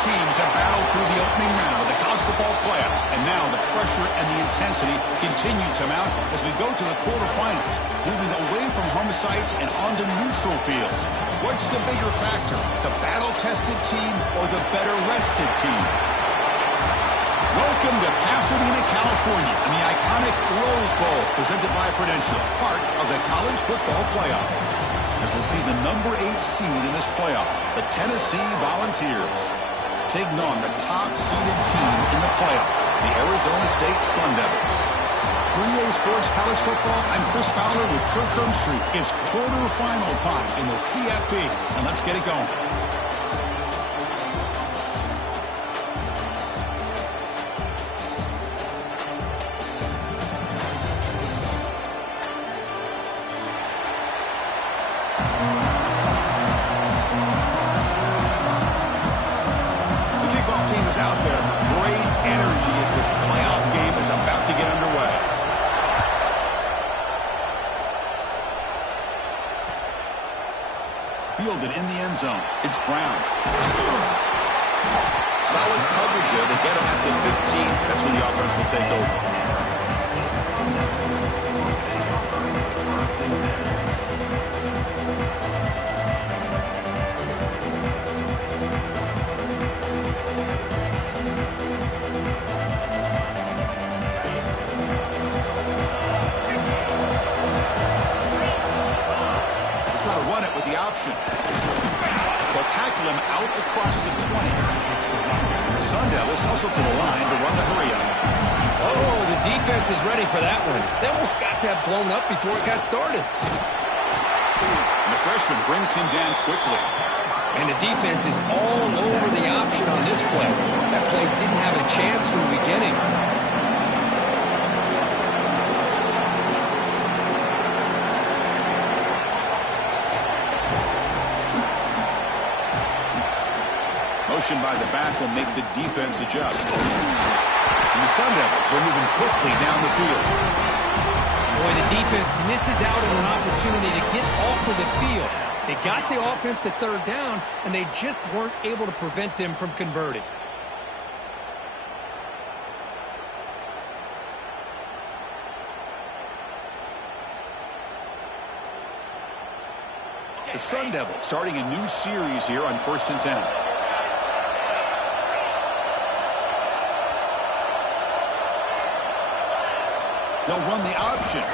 teams have battled through the opening round of the college football playoff, and now the pressure and the intensity continue to mount as we go to the quarterfinals, moving away from home sites and onto neutral fields. What's the bigger factor, the battle-tested team or the better-rested team? Welcome to Pasadena, California, and the iconic Rose Bowl, presented by Prudential, part of the college football playoff. As we'll see the number 8 seed in this playoff, the Tennessee Volunteers, taking on the top-seeded team in the playoff, the Arizona State Sun Devils. For EA Sports College Football, I'm Chris Fowler with Kirk Herbstreit. It's quarterfinal time in the CFP, and let's get it going. Fielded in the end zone. It's Brown. Solid coverage there. They get him at the 15. That's when the offense will take over. They'll tackle him out across the 20. Sun Devils hustle to the line to run the hurry-up. Oh, the defense is ready for that one. They almost got that blown up before it got started. And the freshman brings him down quickly. And the defense is all over the option on this play. That play didn't have a chance from the beginning. Motion by the back will make the defense adjust. And the Sun Devils are moving quickly down the field. Boy, the defense misses out on an opportunity to get off of the field. They got the offense to third down, and they just weren't able to prevent them from converting. The Sun Devils starting a new series here on 1st and 10. They'll run the option.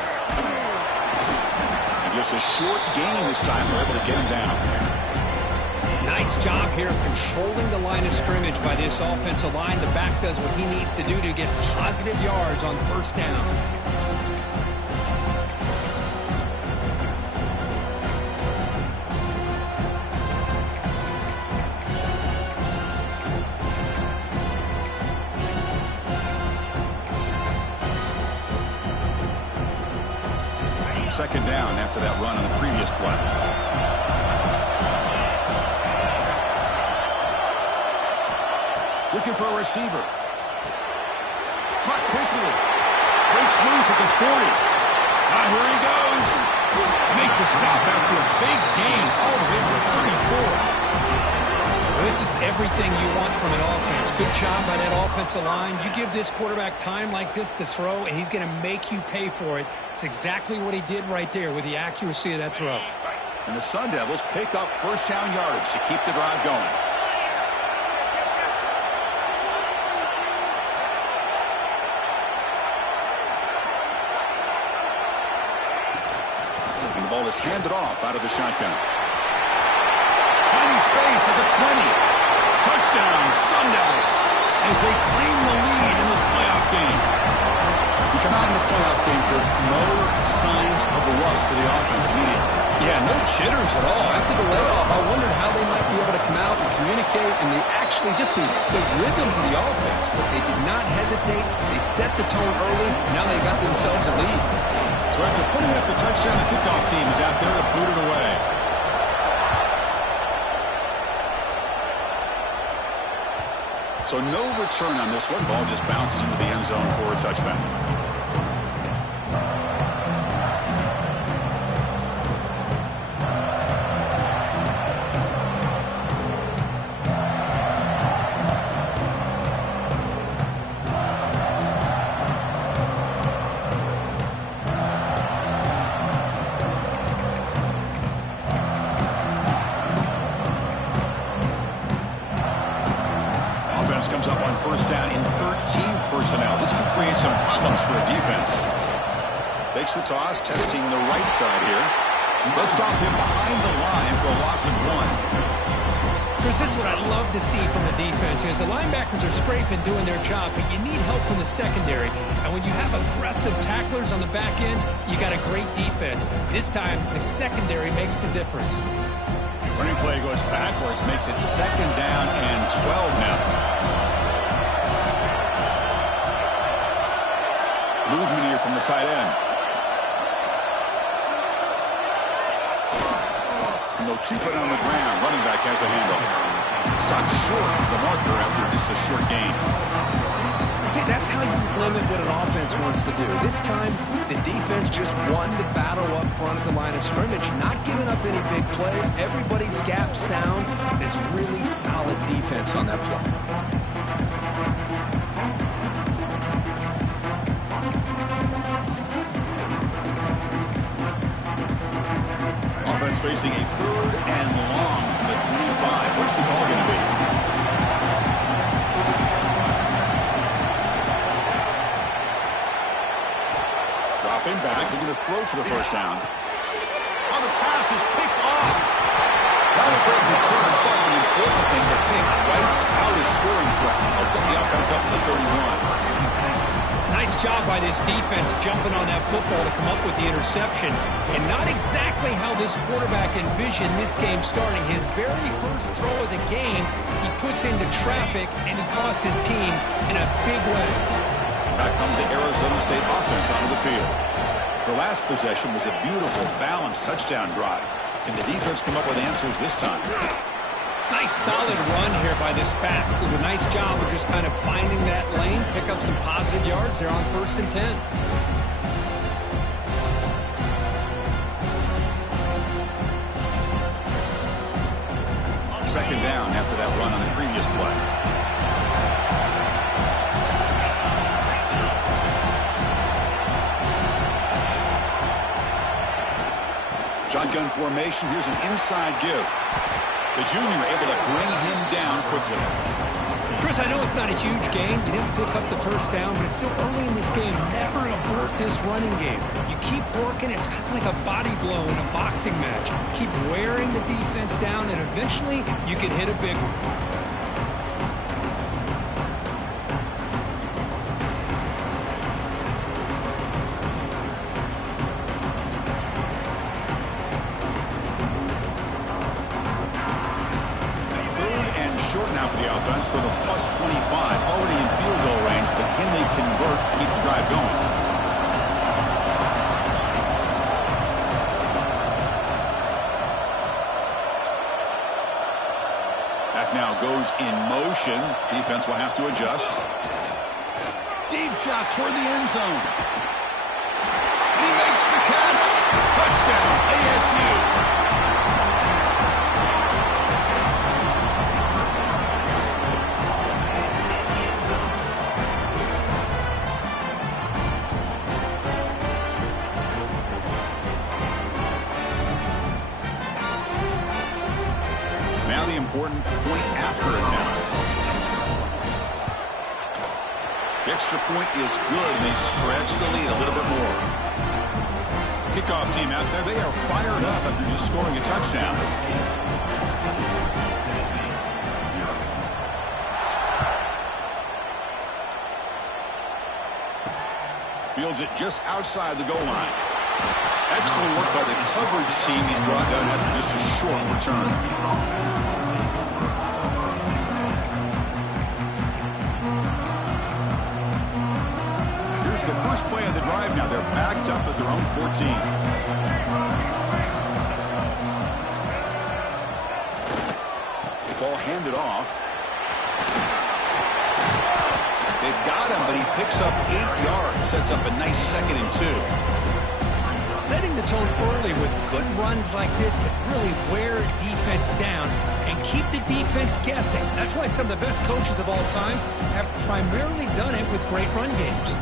And just a short gain this time. They're able to get him down. Nice job here of controlling the line of scrimmage by this offensive line. The back does what he needs to do to get positive yards on 1st down. Second down after that run on the previous play. Looking for a receiver. Caught quickly. Breaks loose at the 40. Here he goes. Make the stop after a big gain all the way to the 34. This is everything you want from an offense. Good job by that offensive line. You give this quarterback time like this to throw, and he's going to make you pay for it. It's exactly what he did right there with the accuracy of that throw. And the Sun Devils pick up 1st down yardage to keep the drive going. And the ball is handed off out of the shotgun. Plenty space at the 20. Touchdown, Sun Devils, as they claim the lead in this playoff game. You come out in the playoff game for no signs of a rust for the offense immediately. Yeah, no jitters at all. After the layoff, I wondered how they might be able to come out and communicate, and they actually just the rhythm to the offense. But they did not hesitate. They set the tone early. Now they got themselves a lead. So after putting up a touchdown, the kickoff team is out there to boot it away. So no return on this one. Ball just bounces into the end zone for a touchback. comes up on first down in 13 personnel. This could create some problems for a defense. Takes the toss, testing the right side here. They'll stop him behind the line for a loss of 1. Chris, this is what I love to see from the defense is the linebackers are scraping, doing their job, but you need help from the secondary. And when you have aggressive tacklers on the back end, you got a great defense. This time, the secondary makes the difference. Running play goes backwards, makes it second down and 12 now. Movement here from the tight end. And they'll keep it on the ground. Running back has the handoff. Stopped short of the marker after just a short gain. See, that's how you limit what an offense wants to do. This time, the defense just won the battle up front at the line of scrimmage, not giving up any big plays. Everybody's gap sound. It's really solid defense on that play. Offense facing a 3rd and long from the 25. What's the call going to be? Dropping back, looking to throw for the first down. Oh, the pass is picked off. Not a great return, but the important thing, the pick wipes out his scoring threat. They'll set the offense up at the 31. Nice job by this defense jumping on that football to come up with the interception. And not exactly how this quarterback envisioned this game starting. His very first throw of the game, he puts into traffic, and he costs his team in a big way. Back comes the Arizona State offense onto the field. Their last possession was a beautiful, balanced touchdown drive. Can the defense come up with answers this time? Nice solid run here by this back. Did a nice job of just kind of finding that lane, pick up some positive yards there on 1st and 10. Second down after that run on the previous play. Shotgun formation. Here's an inside give. The junior able to bring him down quickly. Chris, I know it's not a huge gain. You didn't pick up the first down, but it's still early in this game. Never abort this running game. You keep working. It's kind of like a body blow in a boxing match. Keep wearing the defense down, and eventually you can hit a big one. Now for the offense for the +25. Already in field goal range, but can they convert, keep the drive going? That now goes in motion. Defense will have to adjust. Deep shot toward the end zone. He makes the catch. Touchdown, ASU. Important point after attempt. The extra point is good, and they stretch the lead a little bit more. Kickoff team out there, they are fired up after just scoring a touchdown. Fields it just outside the goal line. Excellent work by the coverage team. He's brought down after just a short return. The first play of the drive now. They're backed up at their own 14. Ball handed off. They've got him, but he picks up 8 yards. Sets up a nice 2nd and 2. Setting the tone early with good runs like this can really wear a defense down and keep the defense guessing. That's why some of the best coaches of all time have primarily done it with great run games.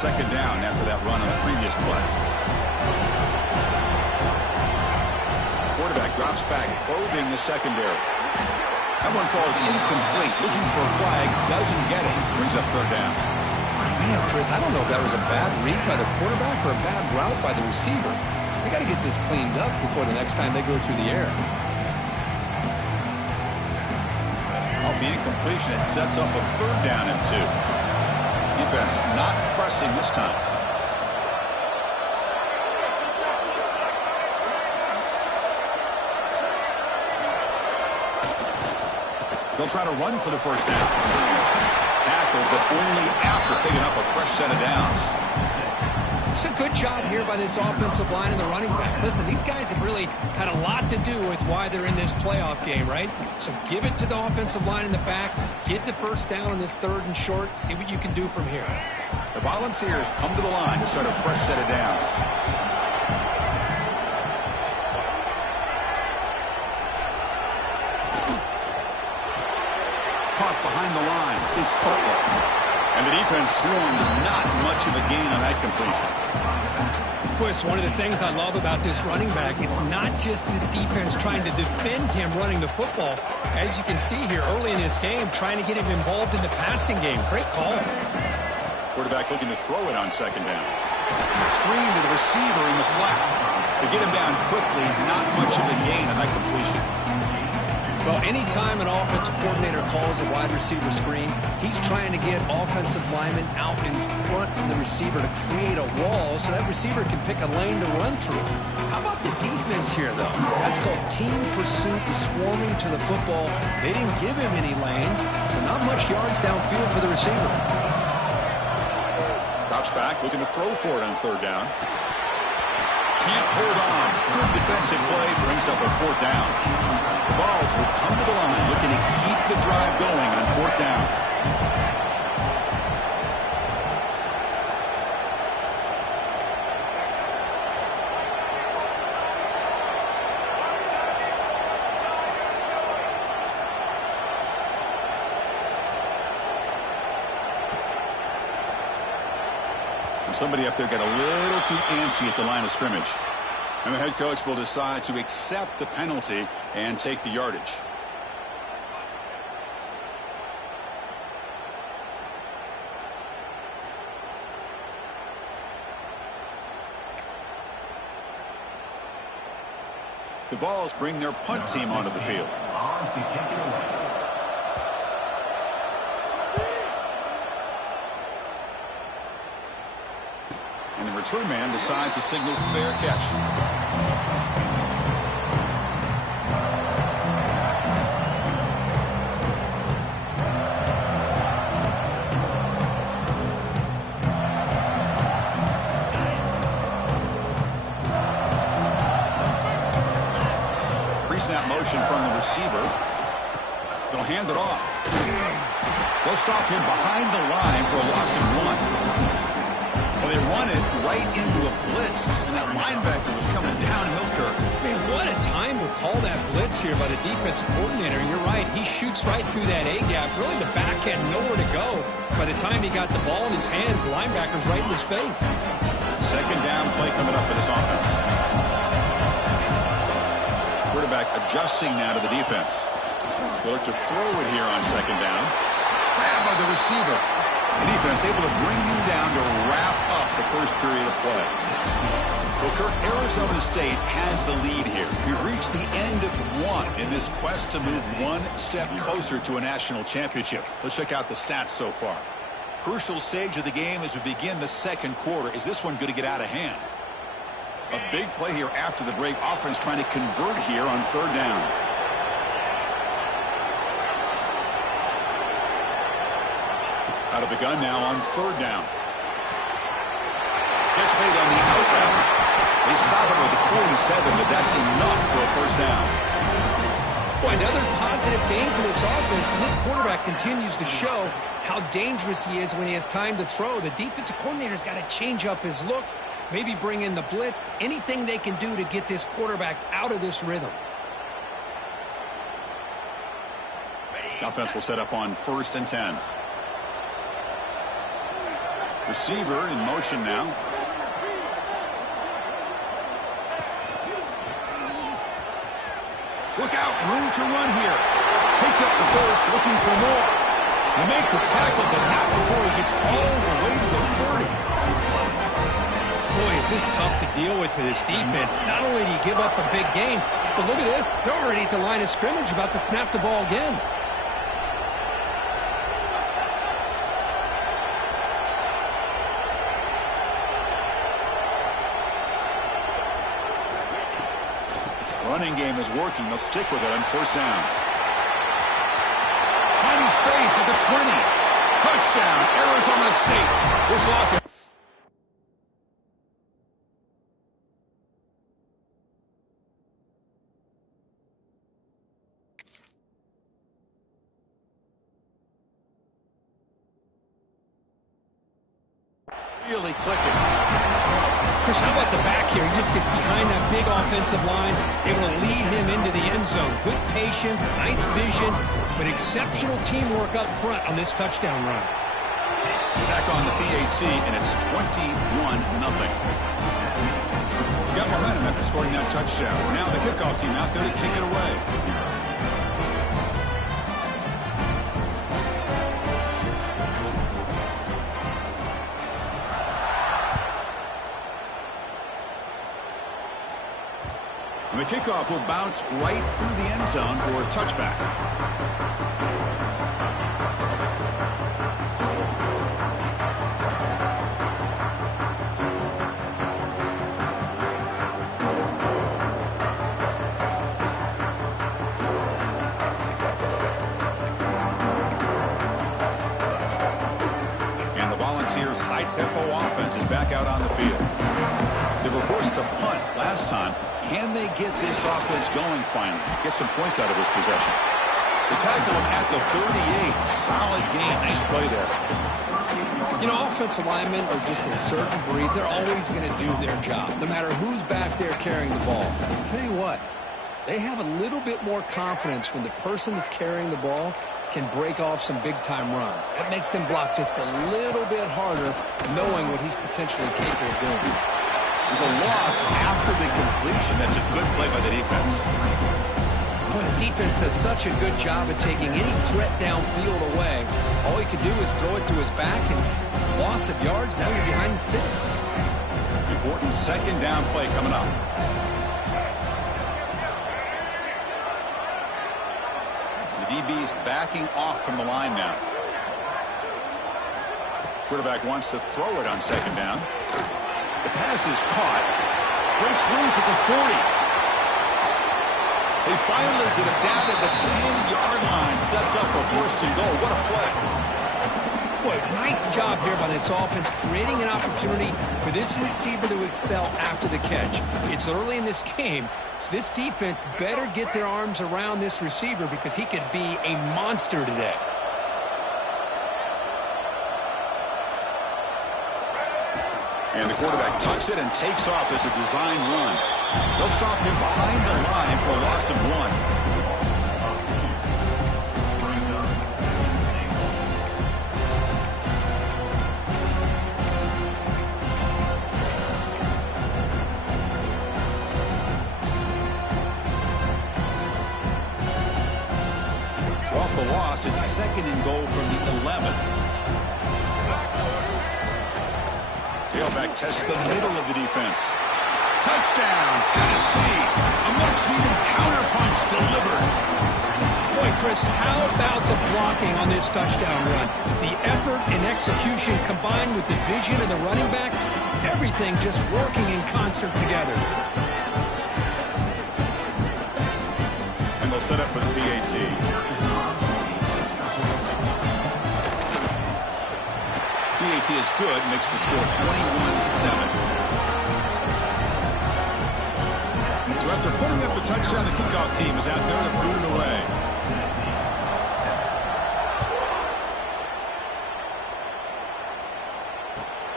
Second down after that run on the previous play. Quarterback drops back, probing the secondary. one falls incomplete. Looking for a flag, doesn't get it. Brings up third down. Man, Chris, I don't know if that was a bad read by the quarterback or a bad route by the receiver. They got to get this cleaned up before the next time they go through the air. Off the incompletion, it sets up a third down and 2. Defense not pressing this time. They'll try to run for the first down. Tackle, but only after picking up a fresh set of downs. It's a good job here by this offensive line and the running back. Listen, these guys have really had a lot to do with why they're in this playoff game, right? So give it to the offensive line in the back. Get the first down on this third and short. See what you can do from here. The Volunteers come to the line to start a fresh set of downs. Behind the line, it's Butler. And the defense swarms not much of a gain on that completion. Chris, one of the things I love about this running back, it's not just this defense trying to defend him running the football. As you can see here early in this game, trying to get him involved in the passing game. Great call. Quarterback looking to throw it on second down. Screen to the receiver in the flat. To get him down quickly, not much of a gain on that completion. Well, anytime an offensive coordinator calls a wide receiver screen, he's trying to get offensive linemen out in front of the receiver to create a wall so that receiver can pick a lane to run through. How about the defense here, though? That's called team pursuit and swarming to the football. They didn't give him any lanes, so not much yards downfield for the receiver. Drops back, looking to throw for it on third down. Can't hold on. Good defensive play, brings up a fourth down. The Vols will come to the line looking to keep the drive going on fourth down. And somebody up there got a little too antsy at the line of scrimmage. And the head coach will decide to accept the penalty and take the yardage. The Vols bring their punt team onto the field. And the return man decides to signal fair catch. Pre-snap motion from the receiver. They'll hand it off. They'll stop him behind the line for a loss of 1. Well, they run it right into a blitz, and that linebacker was coming downhill, Kirk. Man, what a time to call that blitz here by the defensive coordinator. You're right. He shoots right through that A-gap. Really, the back had nowhere to go. By the time he got the ball in his hands, the linebacker's right in his face. Second down play coming up for this offense. Quarterback adjusting now to the defense. They'll look to throw it here on second down. Grabbed by the receiver. The defense able to bring him down to wrap up the first period of play. Well, Kirk, Arizona State has the lead here. We've reached the end of one in this quest to move one step closer to a national championship. Let's check out the stats so far. Crucial stage of the game as we begin the second quarter. Is this one going to get out of hand? A big play here after the break. Offense trying to convert here on third down. Out of the gun now on third down. Catch made on the out route. They stop it with the 47, but that's enough for a first down. Boy, another positive game for this offense, and this quarterback continues to show how dangerous he is when he has time to throw. The defensive coordinator's got to change up his looks, maybe bring in the blitz, anything they can do to get this quarterback out of this rhythm. The offense will set up on 1st and 10. Receiver in motion now. Look out, room to run here. Picks up the first, looking for more. They make the tackle, but not before he gets all the way to the 30. Boy, is this tough to deal with for this defense. Not only do you give up a big gain, but look at this. They're already at the line of scrimmage, about to snap the ball again. Running game is working. They'll stick with it on first down. Tiny space at the 20. Touchdown, Arizona State. This offense. Really clicking. Chris, how about the back here? He just gets behind that big offensive line, able to lead him into the end zone. Good patience, nice vision, but exceptional teamwork up front on this touchdown run. Attack on the PAT, and it's 21-0. Got momentum after scoring that touchdown. Now the kickoff team out there to kick it away. And the kickoff will bounce right through the end zone for a touchback. And the Volunteers' high-tempo offense is back out on the field. They were forced to punt last time. Can they get this offense going finally? Get some points out of this possession. They tackle him at the 38. Solid game. Nice play there. You know, offensive linemen are just a certain breed. They're always going to do their job, no matter who's back there carrying the ball. I'll tell you what, they have a little bit more confidence when the person that's carrying the ball can break off some big-time runs. That makes them block just a little bit harder, knowing what he's potentially capable of doing. There's a loss after the completion. That's a good play by the defense. Boy, the defense does such a good job of taking any threat downfield away. All he could do is throw it to his back, and loss of yards, now you're behind the sticks. Important second down play coming up. The DB's backing off from the line now. Quarterback wants to throw it on second down. The pass is caught. Breaks loose at the 40. They finally get him down at the 10-yard line. Sets up a first and goal. What a play. Boy, nice job here by this offense, creating an opportunity for this receiver to excel after the catch. It's early in this game, so this defense better get their arms around this receiver because he could be a monster today. And the quarterback tucks it and takes off as a design run. They'll stop him behind the line for a loss of 1. So off the loss, it's second and goal from the 11. Tailback tests the middle of the defense. Touchdown, Tennessee. A much-needed counterpunch delivered. Boy, Chris, how about the blocking on this touchdown run? The effort and execution combined with the vision of the running back, everything just working in concert together. And they'll set up for the PAT. PAT is good, makes the score 21-7. So after putting up a touchdown, the kickoff team is out there to boot it away.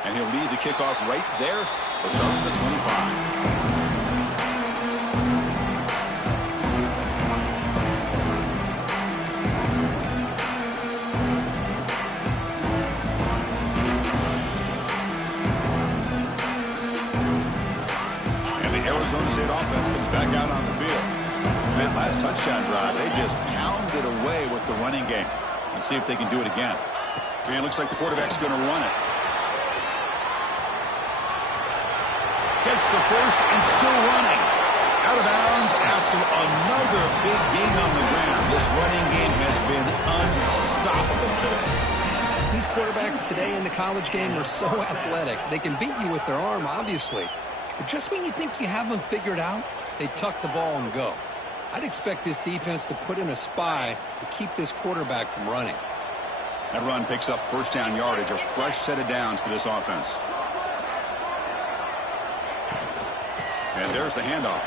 And he'll lead the kickoff right there. They'll start with the 25. Arizona State offense comes back out on the field. last touchdown drive. They just pounded away with the running game. Let's see if they can do it again. And it looks like the quarterback's going to run it. Gets the first and still running. Out of bounds after another big gain on the ground. This running game has been unstoppable today. These quarterbacks today in the college game are so athletic. They can beat you with their arm, obviously. But just when you think you have them figured out, they tuck the ball and go. I'd expect this defense to put in a spy to keep this quarterback from running. That run picks up first down yardage, a fresh set of downs for this offense. And there's the handoff.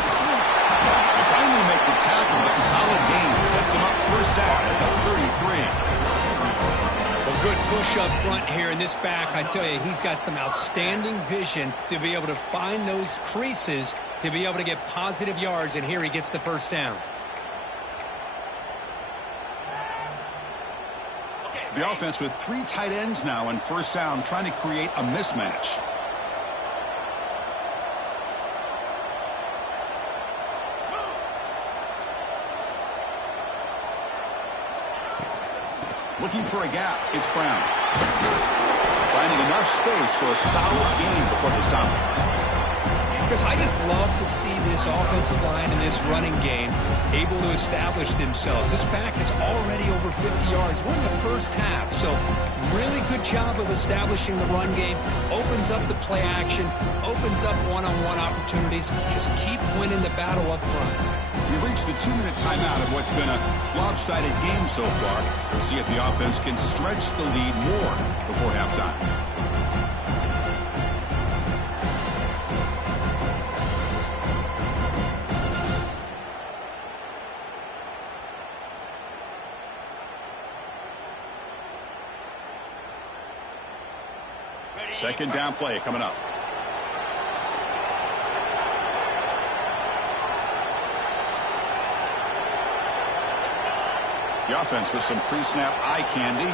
They finally make the tackle, but solid gain sets him up first down at the 33. Well, good push up front here in this back. I tell you, he's got some outstanding vision to be able to find those creases to be able to get positive yards, and here he gets the first down. The offense with 3 tight ends now on first down, trying to create a mismatch. Looking for a gap. It's Brown. Finding enough space for a solid gain before they stop it. Because I just love to see this offensive line and this running game able to establish themselves. This back is already over 50 yards. We're in the first half, so really good job of establishing the run game. Opens up the play action, opens up one-on-one opportunities. Just keep winning the battle up front. We've reached the 2-minute timeout of what's been a lopsided game so far. We'll see if the offense can stretch the lead more before halftime. Second down play coming up. The offense with some pre-snap eye candy.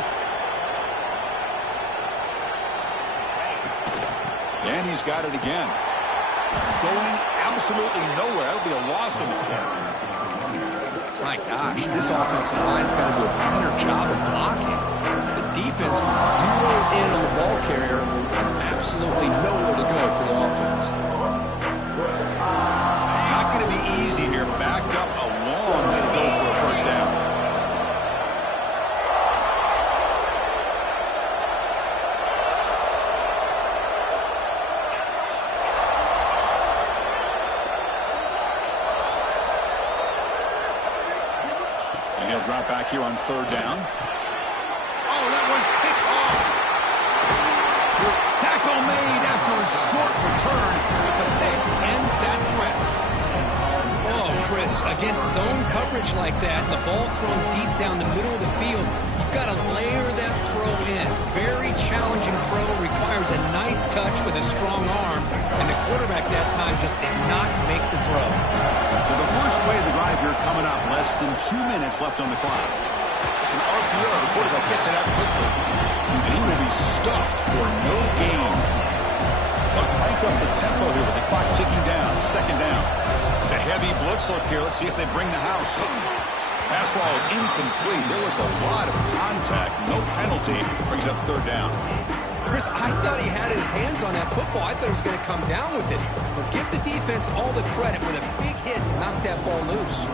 And he's got it again. Going absolutely nowhere. That'll be a loss in the play. My gosh, this offensive line's got to do a better job of blocking. The defense was zeroed in on the ball carrier and absolutely nowhere to go for the offense. Not going to be easy here. Backed up a long way to go for a first down. Drop back here on third down. Oh, that one's picked off. Tackle made after a short return, but the pick ends that threat. Oh, Chris, against zone coverage like that, the ball thrown deep down the middle of the field, you've got to layer that throw in. Very challenging throw, requires a nice touch with a strong arm, and the quarterback that time just did not make the throw. So the first play of the drive here coming up, less than 2 minutes left on the clock. It's an RPO. The quarterback gets it out quickly, and he will be stuffed for no gain. They'll crank up the tempo here with the clock ticking down. Second down. It's a heavy blitz look here. Let's see if they bring the house. Pass ball is incomplete. There was a lot of contact. No penalty. Brings up third down. Chris, I thought he had his hands on that football. I thought he was going to come down with it. But give the defense all the credit with a big hit to knock that ball loose.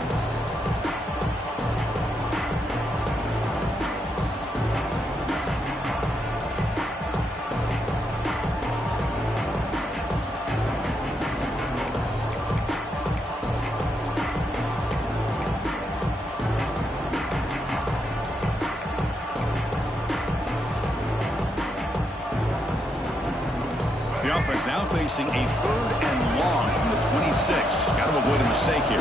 The offense now facing a third and long from the 26. Got to avoid a mistake here.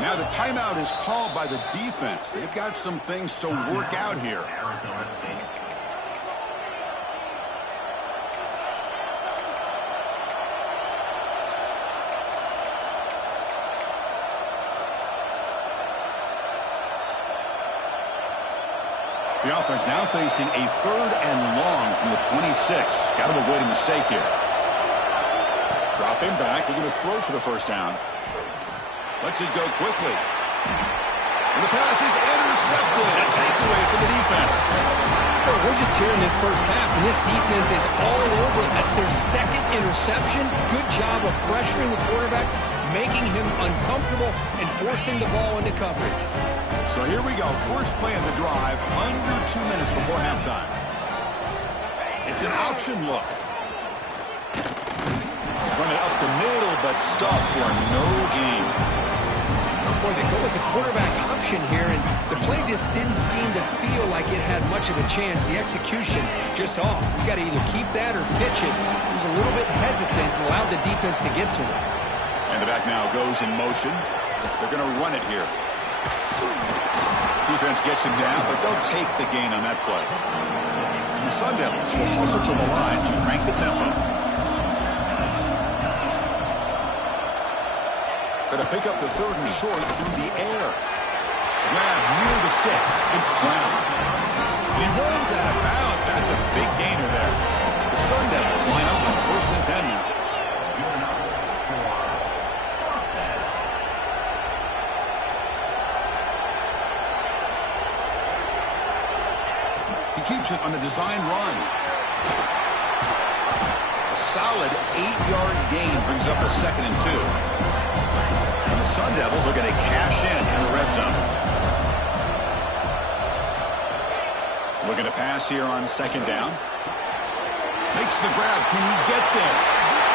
Now the timeout is called by the defense. They've got some things to work out here. The offense now facing a third and long from the 26. Got to avoid a mistake here. Drop him back. They're going to throw for the first down. Lets it go quickly. And the pass is intercepted. A takeaway for the defense. Well, we're just here in this first half, and this defense is all over it. That's their second interception. Good job of pressuring the quarterback, making him uncomfortable, and forcing the ball into coverage. So here we go. First play of the drive, under 2 minutes before halftime. It's an option look. Run it up the middle, but stuffed for no gain. Boy, they go with the quarterback option here, and the play just didn't seem to feel like it had much of a chance. The execution just off. You got to either keep that or pitch it. He was a little bit hesitant and allowed the defense to get to him. And the back now goes in motion. They're going to run it here. Defense gets him down, but they'll take the gain on that play. The Sun Devils will hustle to the line to crank the tempo. Going to pick up the third and short through the air. Grab near the sticks. It's Brown. And he runs out of bounds. That's a big gainer there. The Sun Devils line up on 1st and 10 now. He keeps it on a design run. A solid 8-yard gain brings up a 2nd and 2. And the Sun Devils are going to cash in the red zone. Looking to pass here on 2nd down. Makes the grab. Can he get there?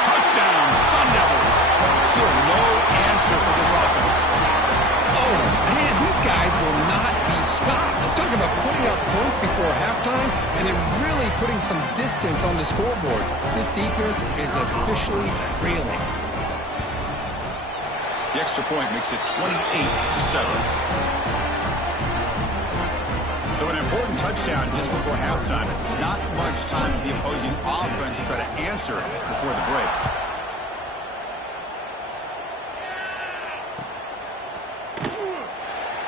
Touchdown, Sun Devils. Still no answer for this offense. Oh, man, these guys will not be stopped. I'm talking about putting up points before halftime and then really putting some distance on the scoreboard. This defense is officially reeling. The extra point makes it 28-7. So an important touchdown just before halftime. Not much time for the opposing offense to try to answer before the break.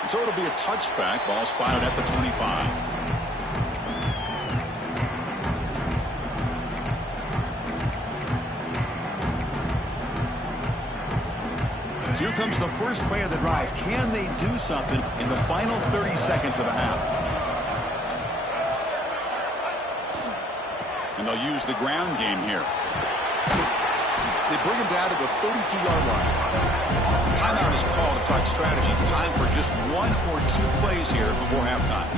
So it'll be a touchback. Ball spotted at the 25. Here comes the first play of the drive. Can they do something in the final 30 seconds of the half? And they'll use the ground game here. They bring him down to the 32-yard line. Timeout is called to talk strategy. Time for just 1 or 2 plays here before halftime.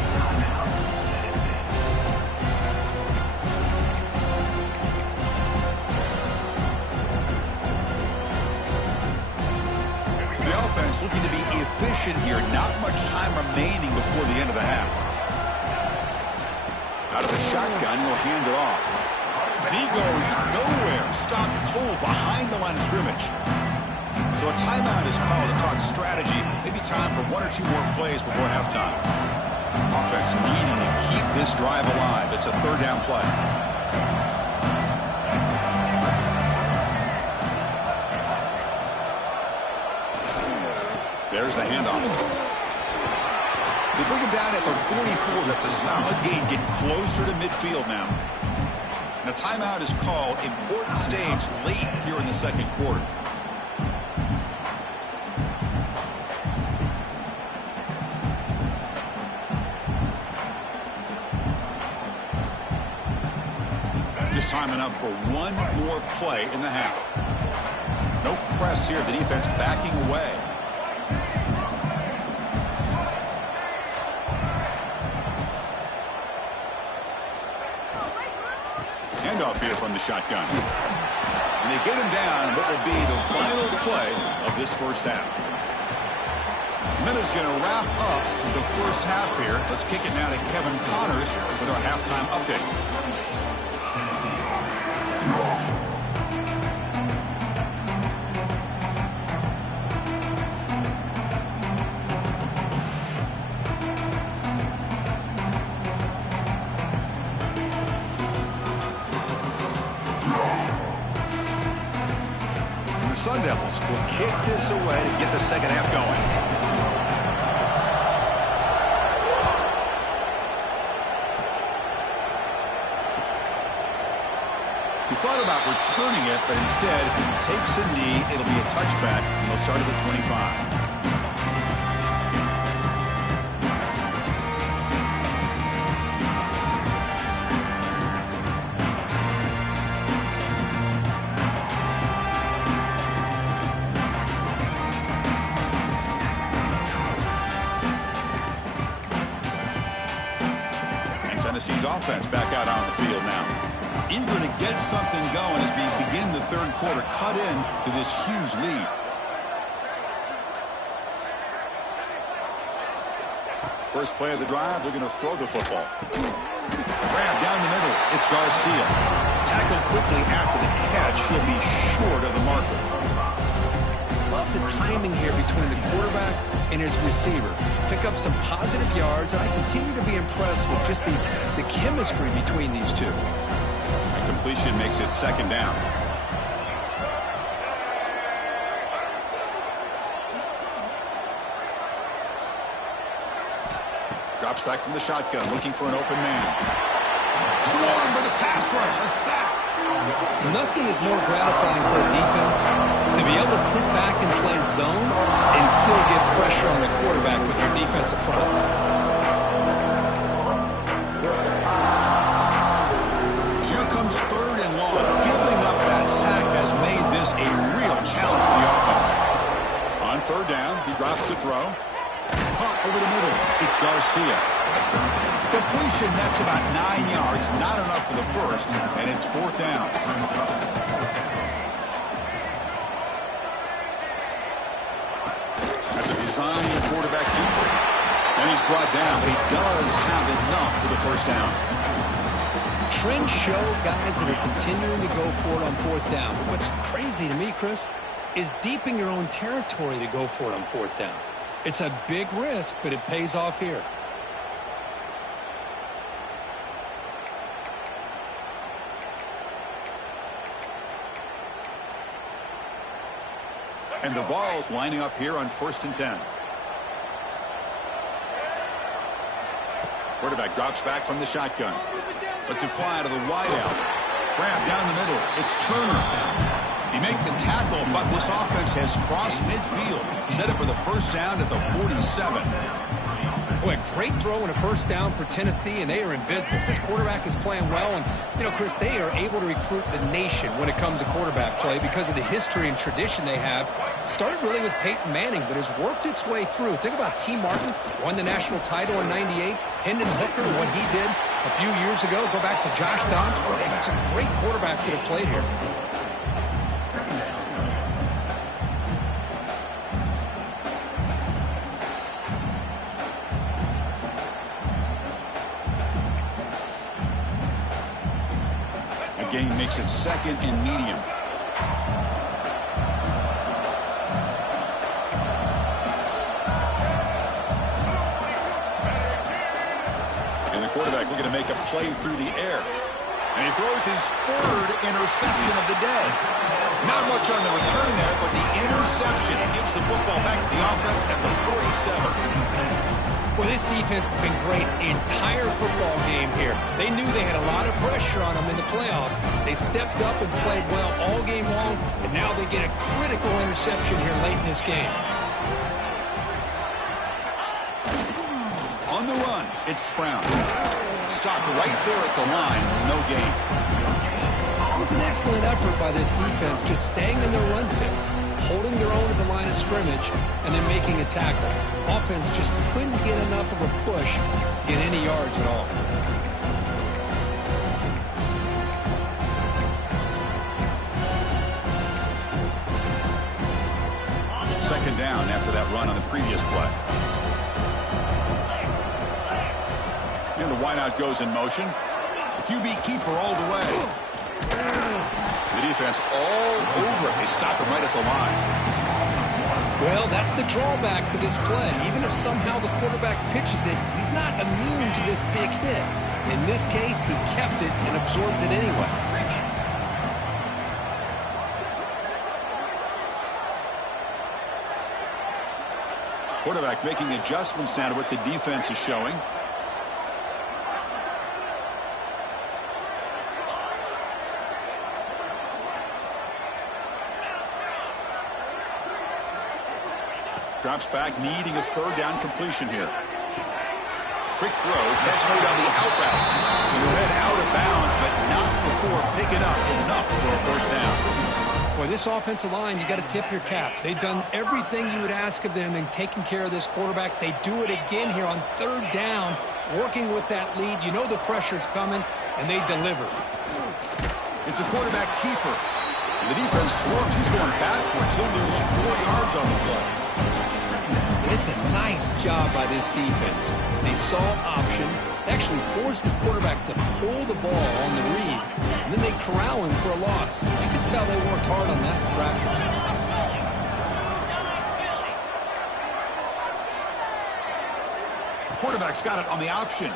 Offense looking to be efficient here. Not much time remaining before the end of the half. Out of the shotgun, he'll hand it off. And he goes nowhere. Stopped cold behind the line of scrimmage. So a timeout is called to talk strategy. Maybe time for 1 or 2 more plays before halftime. Offense needing to keep this drive alive. It's a 3rd down play. There's the handoff. They bring him down at the 44. That's a solid gain. Getting closer to midfield now. And a timeout is called. Important stage late here in the 2nd quarter. Just time enough for 1 more play in the half. No press here. The defense backing away. Handoff here from the shotgun. And they get him down what will be the final play of this first half. Minute's going to wrap up the first half here. Let's kick it now to Kevin Connors with our halftime update. Sun Devils will kick this away to get the second half going. thought about returning it, but instead takes a knee. It'll be a touchback. They'll start at the 25. Tennessee's offense back out on the field now. Eager to get something going as we begin the third quarter, cut in to this huge lead. First play of the drive, they're going to throw the football. Grab down the middle. It's Garcia. Tackled quickly after the catch. He'll be short of the marker. Love the timing here between the quarterback and his receiver. Pick up some positive yards, and I continue to be impressed with just the chemistry between these two. A completion makes it second down. Drops back from the shotgun, looking for an open man. Swarmed by the pass rush, a sack. Nothing is more gratifying for a defense to be able to sit back and play zone and still get pressure on the quarterback with your defensive front. So here comes third and long. Giving up that sack has made this a real challenge for the offense. On third down, he drops to throw. Pump over the middle. It's Garcia. Completion nets about 9 yards. Not enough for the first, and it's fourth down. That's a design quarterback keeper. And he's brought down, but he does have enough for the first down. Trends show guys that are continuing to go for it on fourth down. But what's crazy to me, Chris, is deep in your own territory to go for it on fourth down. It's a big risk, but it pays off here. And the Vols lining up here on 1st and 10. Quarterback drops back from the shotgun. Lets it fly to the wideout. Grab down the middle. It's Turner. He made the tackle, but this offense has crossed midfield. Set up for the first down at the 47. Boy, great throw and a first down for Tennessee, and they are in business. This quarterback is playing well, and, you know, Chris, they are able to recruit the nation when it comes to quarterback play because of the history and tradition they have. Started really with Peyton Manning, but has worked its way through. Think about T. Martin, won the national title in '98. Hendon Hooker, what he did a few years ago. Go back to Josh Dobbs. Boy, they got some great quarterbacks that have played here. Gain makes it second and medium. And the quarterback looking to make a play through the air. And he throws his third interception of the day. Not much on the return there, but the interception gives the football back to the offense at the 47. Well, this defense has been great the entire football game here. They knew they had a lot of pressure on them in the playoff. They stepped up and played well all game long, and now they get a critical interception here late in this game. On the run, it's Brown. Stopped right there at the line, no gain. It was an excellent effort by this defense, just staying in their run fits, holding their own at the line of scrimmage, and then making a tackle. Offense just couldn't get enough of a push to get any yards at all. Second down after that run on the previous play. And the wideout goes in motion. QB keeper all the way. The defense all over it. They stop him right at the line. Well, that's the drawback to this play. Even if somehow the quarterback pitches it, he's not immune to this big hit. In this case, he kept it and absorbed it anyway. Quarterback making adjustments now to what the defense is showing. Drops back, needing a third down completion here. Quick throw, catch made on the out route. He'll head out of bounds, but not before picking up enough for a first down. Boy, this offensive line, you got to tip your cap. They've done everything you would ask of them in taking care of this quarterback. They do it again here on third down, working with that lead. You know the pressure's coming, and they deliver. It's a quarterback keeper. The defense swarms. He's going backwards. He'll lose 4 yards on the play. It's a nice job by this defense. They saw option, actually forced the quarterback to pull the ball on the read, and then they corral him for a loss. You can tell they worked hard on that in practice. The quarterback's got it on the option.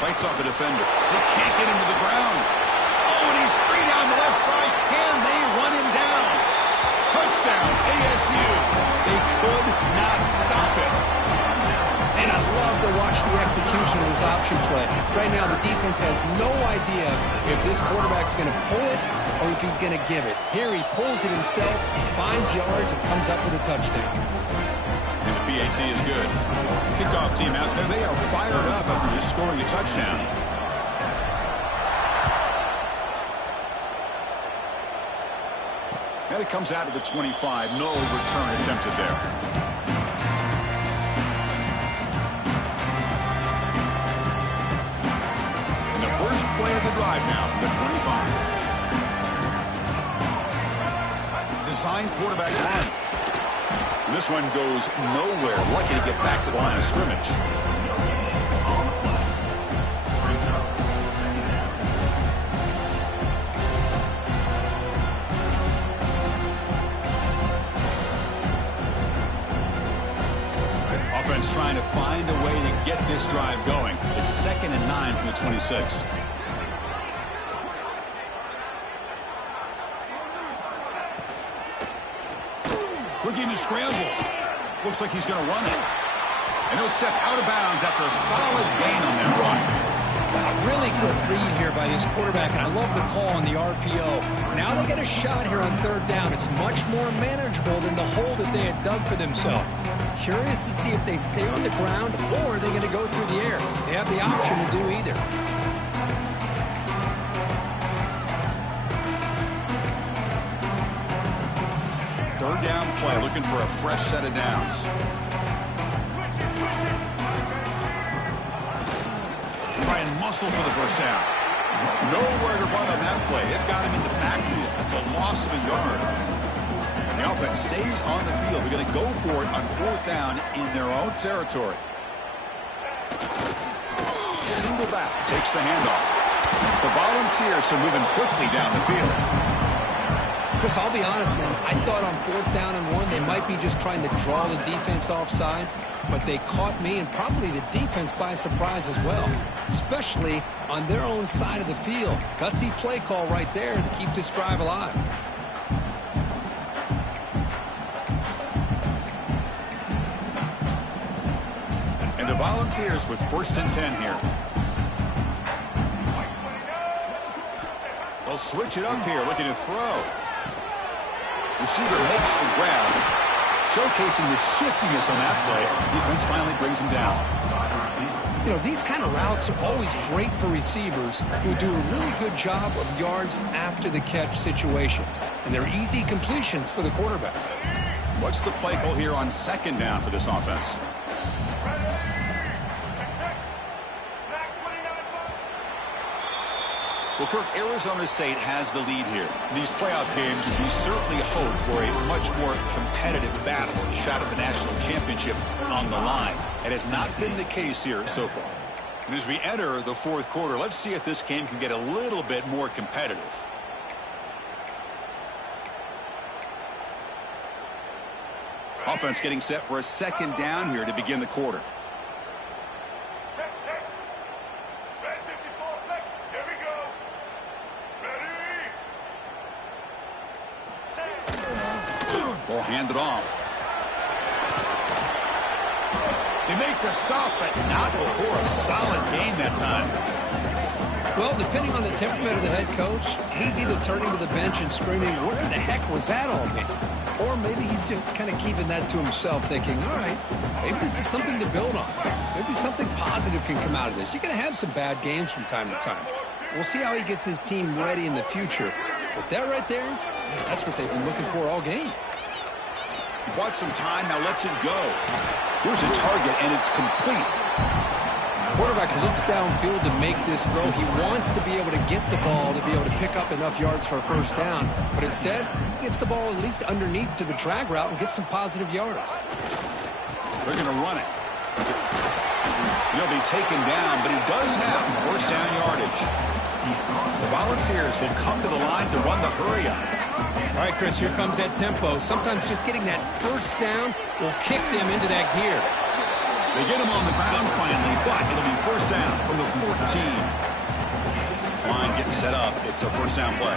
Bites off a defender. They can't get him to the ground. Oh, and he's free down the left side. Can they run him down? Touchdown, ASU. They could not stop it. And I love to watch the execution of this option play. Right now, the defense has no idea if this quarterback's going to pull it or if he's going to give it. Here he pulls it himself, finds yards, and comes up with a touchdown. And the PAT is good. Kickoff team out there. They are fired up after just scoring a touchdown. And it comes out of the 25. No return attempted there. And the first play of the drive now from the 25. Design quarterback run. And this one goes nowhere. Lucky to get back to the line of scrimmage. Offense trying to find a way to get this drive going. It's 2nd and 9 from the 26. Looking to scramble. Looks like he's going to run it. And he'll step out of bounds after a solid gain on that run. Wow, really good read here by this quarterback, and I love the call on the RPO. Now they get a shot here on third down. It's much more manageable than the hole that they had dug for themselves. Curious to see if they stay on the ground or are they going to go through the air. They have the option to do either. Third down play, looking for a fresh set of downs. Try and muscle for the first down. Nowhere to run on that play. It got him in the backfield. That's a loss of a yard. The offense stays on the field. They're going to go for it on fourth down in their own territory. Single back takes the handoff. The Volunteers are moving quickly down the field. Chris, I'll be honest, man. I thought on fourth down and 1, they might be just trying to draw the defense off sides, but they caught me and probably the defense by surprise as well, especially on their own side of the field. Gutsy play call right there to keep this drive alive. And the Volunteers with 1st and 10 here. They'll switch it up here, looking to throw. Receiver makes the grab, showcasing the shiftiness on that play. Defense finally brings him down. You know, these kind of routes are always great for receivers who do a really good job of yards after the catch situations. And they're easy completions for the quarterback. What's the play call here on 2nd down for this offense? Well, Kirk, Arizona State has the lead here. In these playoff games, we certainly hope for a much more competitive battle, a shot at the national championship on the line. It has not been the case here so far. And as we enter the 4th quarter, let's see if this game can get a little bit more competitive. Offense getting set for a 2nd down here to begin the quarter. Ball handed off. They make the stop, but not before a solid gain that time. Well, depending on the temperament of the head coach, he's either turning to the bench and screaming, "Where the heck was that all game?" Or maybe he's just kind of keeping that to himself, thinking, all right, maybe this is something to build on. Maybe something positive can come out of this. You're going to have some bad games from time to time. We'll see how he gets his team ready in the future. But that right there, man, that's what they've been looking for all game. He bought some time, now lets it go. Here's a target, and it's complete. Quarterback looks downfield to make this throw. He wants to be able to get the ball to be able to pick up enough yards for a first down. But instead, he gets the ball at least underneath to the drag route and gets some positive yards. They're going to run it. He'll be taken down, but he does have first down yardage. The Volunteers will come to the line to run the hurry-up. All right, Chris, here comes that tempo. Sometimes just getting that first down will kick them into that gear. They get him on the ground finally, but it'll be first down from the 14. This line getting set up. It's a first down play.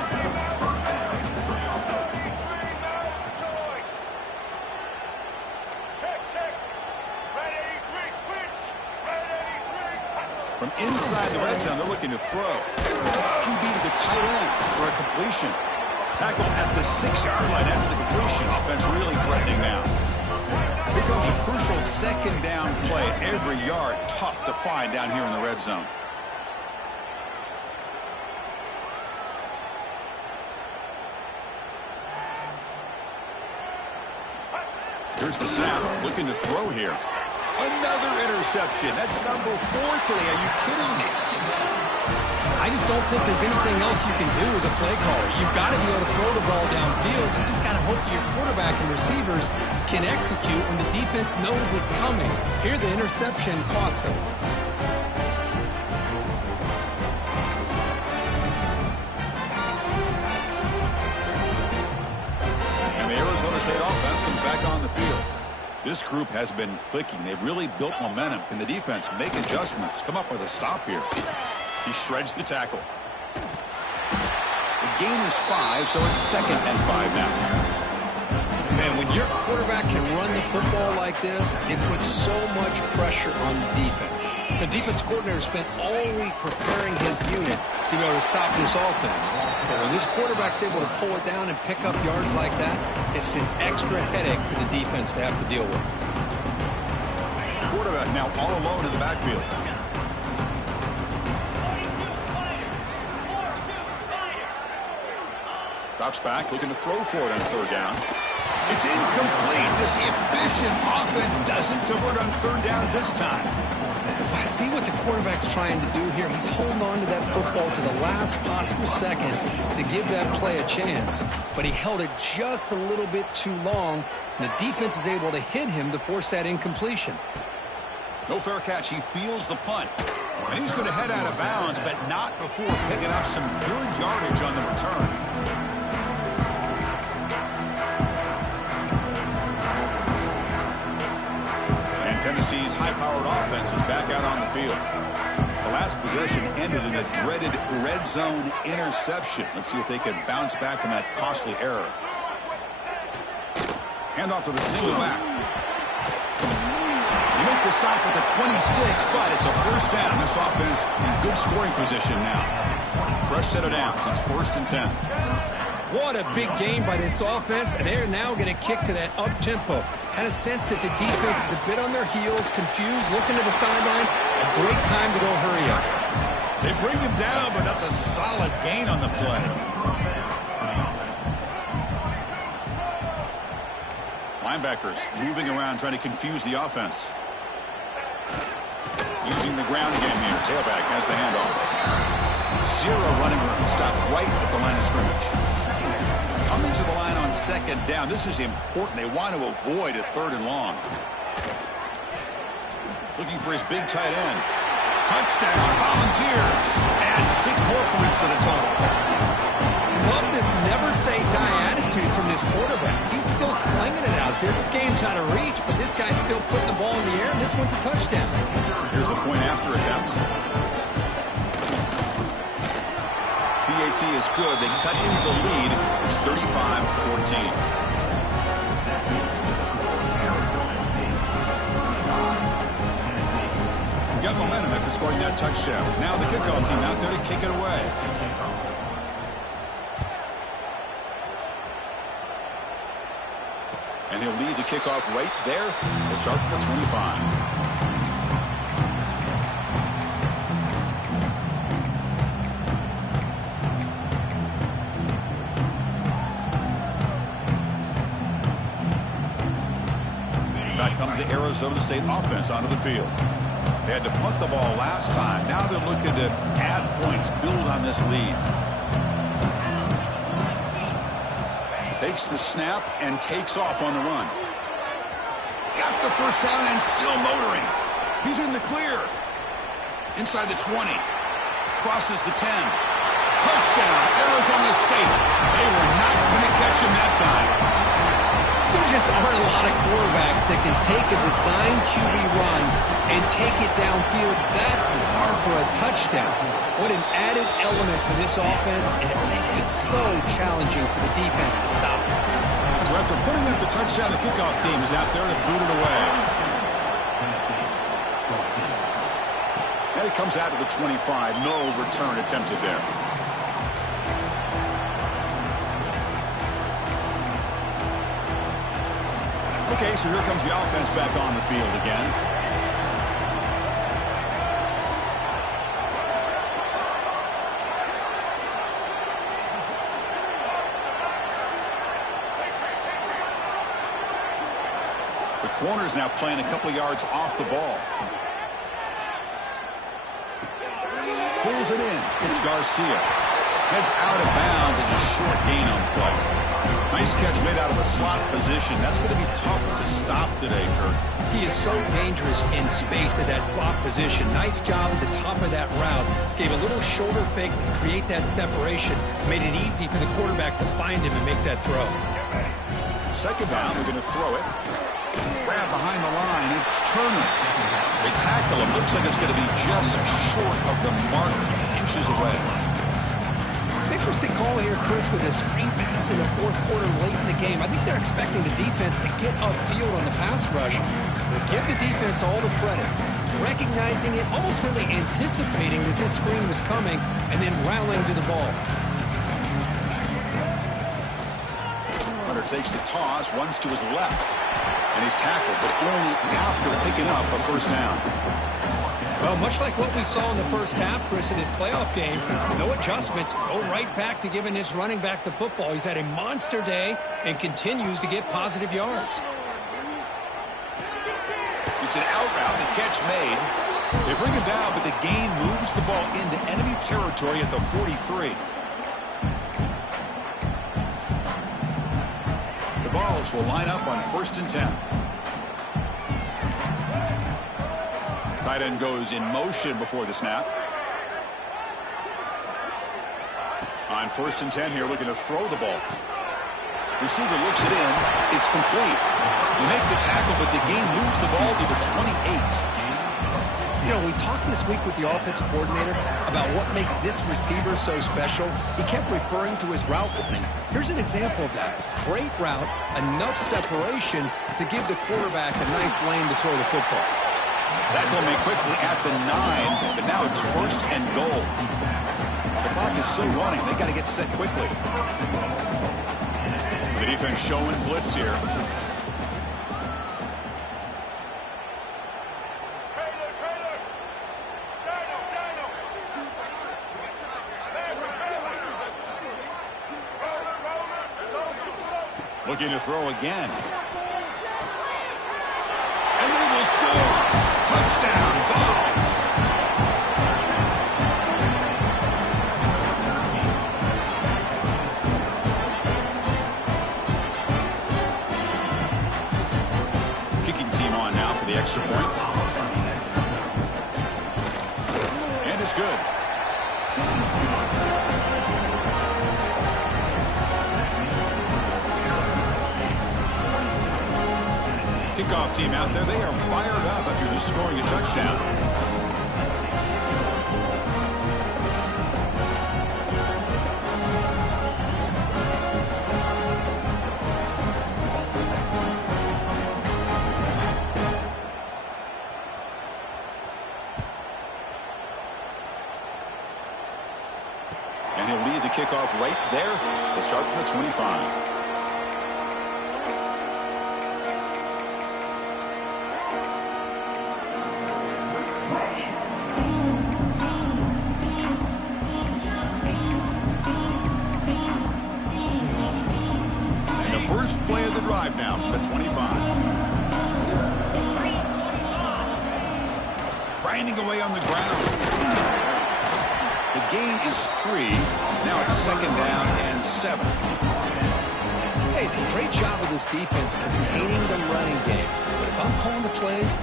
From inside the red zone, they're looking to throw. QB to the tight end for a completion. Tackle at the 6-yard line after the completion. Offense really threatening now. Here comes a crucial second down play. Every yard tough to find down here in the red zone. Here's the snap. Looking to throw here. Another interception. That's number 4 today. Are you kidding me? I just don't think there's anything else you can do as a play caller. You've got to be able to throw the ball downfield. You just got to hope that your quarterback and receivers can execute when the defense knows it's coming. Here, the interception cost him. And the Arizona State offense comes back on the field. This group has been clicking. They've really built momentum. Can the defense make adjustments? Come up with a stop here. He shreds the tackle. The gain is 5, so it's 2nd and 5 now. Man, when your quarterback can run the football like this, it puts so much pressure on the defense. The defense coordinator spent all week preparing his unit to be able to stop this offense. But when this quarterback's able to pull it down and pick up yards like that, it's an extra headache for the defense to have to deal with. Quarterback now all alone in the backfield. Drops back, looking to throw for it on 3rd down. It's incomplete. This efficient offense doesn't convert on 3rd down this time. I see what the quarterback's trying to do here. He's holding on to that football to the last possible second to give that play a chance. But he held it just a little bit too long. And the defense is able to hit him to force that incompletion. No fair catch. He feels the punt. And he's going to head out of bounds, but not before picking up some good yardage on the return. Tennessee's high-powered offense is back out on the field. The last possession ended in a dreaded red zone interception. Let's see if they can bounce back from that costly error. Handoff to the single back. You make the stop at the 26, but it's a first down. This offense in good scoring position now. Fresh set of downs. It's 1st and 10. What a big game by this offense, and they're now going to kick to that up-tempo. Kind of sense that the defense is a bit on their heels, confused, looking to the sidelines. A great time to go hurry up. They bring him down, but that's a solid gain on the play. Linebackers moving around, trying to confuse the offense. Using the ground game here. Tailback has the handoff. 0 running room. Stop right at the line of scrimmage. Coming to the line on 2nd down. This is important. They want to avoid a 3rd and long. Looking for his big tight end. Touchdown, Volunteers. And 6 more points to the total. Love this never-say-die attitude from this quarterback. He's still slinging it out there. This game's out of reach, but this guy's still putting the ball in the air, and this one's a touchdown. Here's the point after attempt. PAT is good. They cut into the lead. It's 35-14. Got momentum after scoring that touchdown. Now the kickoff team out there to kick it away. he'll lead the kickoff right there. He'll start from the 25. Back comes the Arizona State offense onto the field. They had to punt the ball last time. Now they're looking to add points, build on this lead. Takes the snap and takes off on the run. He's got the first down and still motoring. He's in the clear. Inside the 20. Crosses the 10. Touchdown, Arizona State. They were not going to catch him that time. There just aren't a lot of quarterbacks that can take a design QB run and take it downfield that far for a touchdown. What an added element for this offense, and it makes it so challenging for the defense to stop. So after putting up the touchdown, the kickoff team is out there to boot it away. And it comes out to the 25. No return attempted there. Okay, so here comes the offense back on the field again. The corner's now playing a couple yards off the ball. Pulls it in. It's Garcia. Heads out of bounds as a short gain on play. Nice catch made out of a slot position. That's going to be tough to stop today, Kurt. He is so dangerous in space at that slot position. Nice job at the top of that route. Gave a little shoulder fake to create that separation. Made it easy for the quarterback to find him and make that throw. Second down, they're going to throw it. Grab behind the line. It's Turner. They tackle him. Looks like it's going to be just short of the mark, inches away. Interesting call here, Chris, with a screen pass in the fourth quarter late in the game. I think they're expecting the defense to get upfield on the pass rush. But give the defense all the credit. Recognizing it, almost really anticipating that this screen was coming, and then rallying to the ball. Hunter takes the toss, runs to his left. And he's tackled, but only after picking up a first down. Well, much like what we saw in the first half, Chris, in his playoff game, no adjustments, go right back to giving his running back to football. He's had a monster day and continues to get positive yards. It's an out route, the catch made. They bring him down, but the gain moves the ball into enemy territory at the 43. The Vols will line up on 1st and 10. Tight end goes in motion before the snap. On 1st and 10 here, looking to throw the ball. Receiver looks it in. It's complete. You make the tackle, but the game moves the ball to the 28. You know, we talked this week with the offensive coordinator about what makes this receiver so special. He kept referring to his route running. Here's an example of that. Great route, enough separation to give the quarterback a nice lane to throw the football. Tackle made quickly at the 9, but now it's 1st and goal. The clock is still running. They got to get set quickly. The defense showing blitz here. Looking to throw again. And they will score. Touchdown, Vols. Kicking team on now for the extra point. And it's good. Kickoff team out there, they are fired up after just scoring a touchdown. And he'll lead the kickoff right there. He'll start from the 25. play of the drive now from the 25. Grinding away on the ground. The gain is 3. Now it's 2nd down and 7. Hey, it's a great job of this defense containing the running game. But if I'm calling the plays,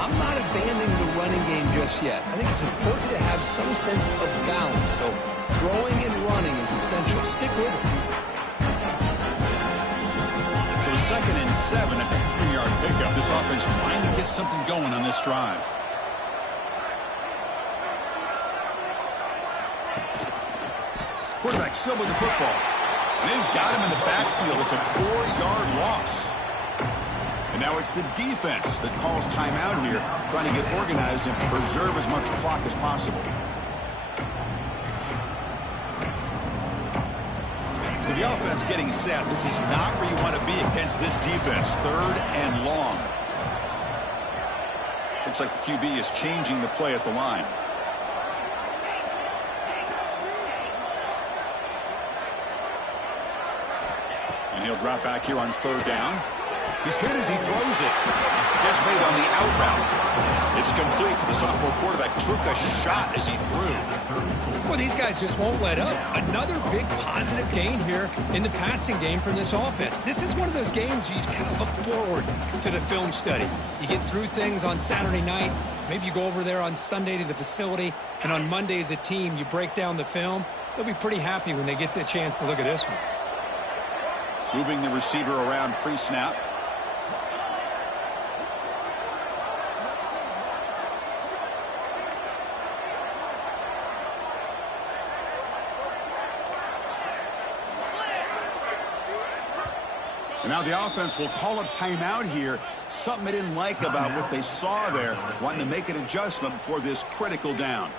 I'm not abandoning the running game just yet. I think it's important to have some sense of balance. So throwing and running is essential. Stick with it. So 2nd and 7 at the 3-yard pickup. This offense trying to get something going on this drive. Quarterback still with the football. And they've got him in the backfield. It's a 4-yard loss. And now it's the defense that calls timeout here, trying to get organized and preserve as much clock as possible. So the offense getting set. This is not where you want to be against this defense. 3rd and long. Looks like the QB is changing the play at the line. And he'll drop back here on 3rd down. He's hit as he throws it. Catch made on the out route. It's complete. The sophomore quarterback took a shot as he threw. Well, these guys just won't let up. Another big positive gain here in the passing game from this offense. This is one of those games you kind of look forward to the film study. You get through things on Saturday night. Maybe you go over there on Sunday to the facility, and on Monday as a team, you break down the film. They'll be pretty happy when they get the chance to look at this one. Moving the receiver around pre-snap. And now the offense will call a timeout here. Something they didn't like about what they saw there. Wanting to make an adjustment before this critical down.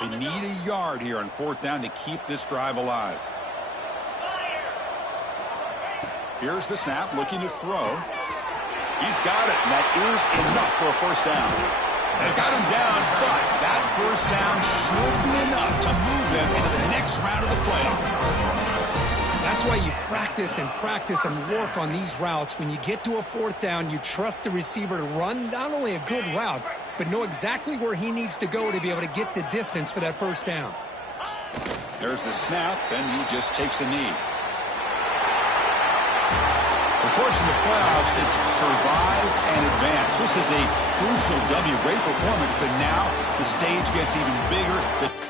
They need a yard here on 4th down to keep this drive alive. Here's the snap, looking to throw. He's got it, and that is enough for a 1st down. They got him down, but that 1st down should be enough to move them into the next round of the playoff. That's why you practice and work on these routes. When you get to a 4th down, you trust the receiver to run not only a good route, but know exactly where he needs to go to be able to get the distance for that 1st down. There's the snap, and he just takes a knee. Of course, in the playoffs, it's survive and advance. This is a crucial W. Great performance, but now the stage gets even bigger.